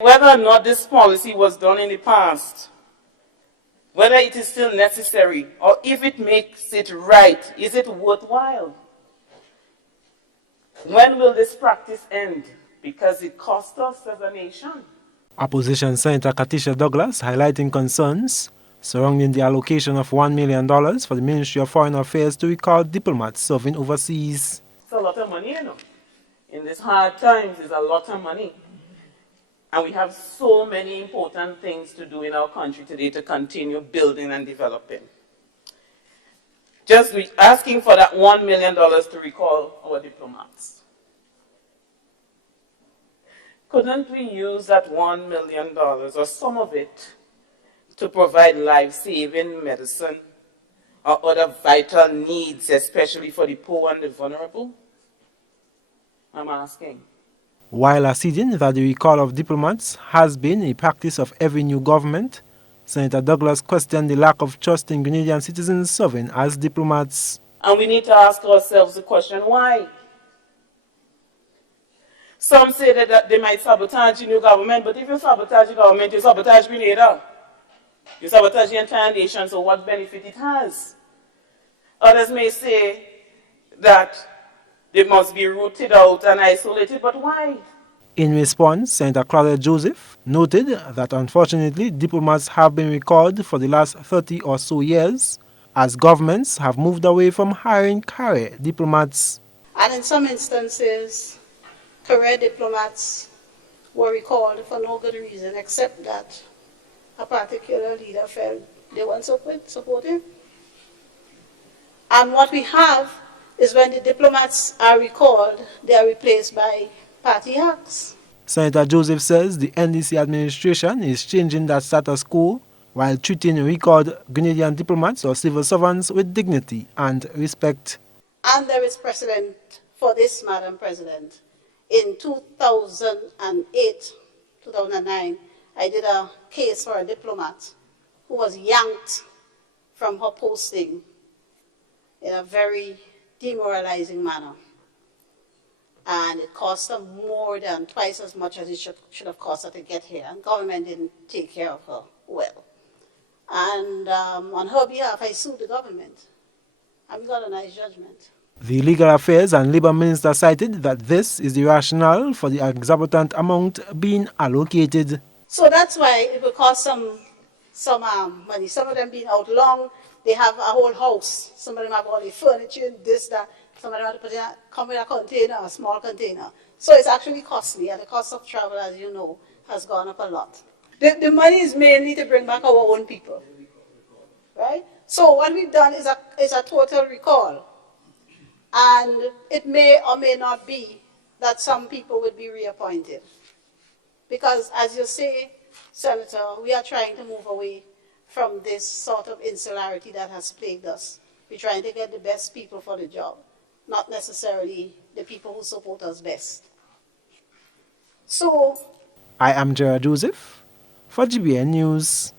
Whether or not this policy was done in the past, whether it is still necessary, or if it makes it right, is it worthwhile? When will this practice end? Because it cost us as a nation. Opposition Senator Katisha Douglas highlighting concerns surrounding the allocation of $1 million for the Ministry of Foreign Affairs to recall diplomats serving overseas. It's a lot of money, you know. In these hard times, it's a lot of money. And we have so many important things to do in our country today to continue building and developing. Just asking for that $1 million to recall our diplomats. Couldn't we use that $1 million or some of it to provide life-saving medicine or other vital needs, especially for the poor and the vulnerable? I'm asking. While acceding that the recall of diplomats has been a practice of every new government, Senator Douglas questioned the lack of trust in Grenadian citizens serving as diplomats. And we need to ask ourselves the question, why? Some say that they might sabotage the new government, but if you sabotage the government, you sabotage Grenada. You sabotage the entire nation, so what benefit it has? Others may say that they must be rooted out and isolated, but why? In response, Senator Claudia Joseph noted that unfortunately diplomats have been recalled for the last 30 or so years as governments have moved away from hiring career diplomats. And in some instances, career diplomats were recalled for no good reason except that a particular leader felt they weren't supporting. And what we have is when the diplomats are recalled, they are replaced by party hacks. Senator Joseph says the NDC administration is changing that status quo while treating recalled Grenadian diplomats or civil servants with dignity and respect. And there is precedent for this, Madam President. In 2008, 2009, I did a case for a diplomat who was yanked from her posting in a very demoralizing manner. And it cost her more than twice as much as it should have cost her to get here. And government didn't take care of her well. And on her behalf, I sued the government. And we got a nice judgment. The Legal Affairs and Labour Minister cited that this is the rationale for the exorbitant amount being allocated. So that's why it will cost some money. Some of them being out long, they have a whole house. Some of them have all the furniture, this, that. Some of them have to come in a container, a small container. So it's actually costly, and the cost of travel, as you know, has gone up a lot. The money is mainly to bring back our own people, right? So what we've done is a total recall. And it may or may not be that some people will be reappointed. Because as you say, Senator, we are trying to move away from this sort of insularity that has plagued us. We're trying to get the best people for the job, not necessarily the people who support us best. So, I am Gerard Joseph for GBN News.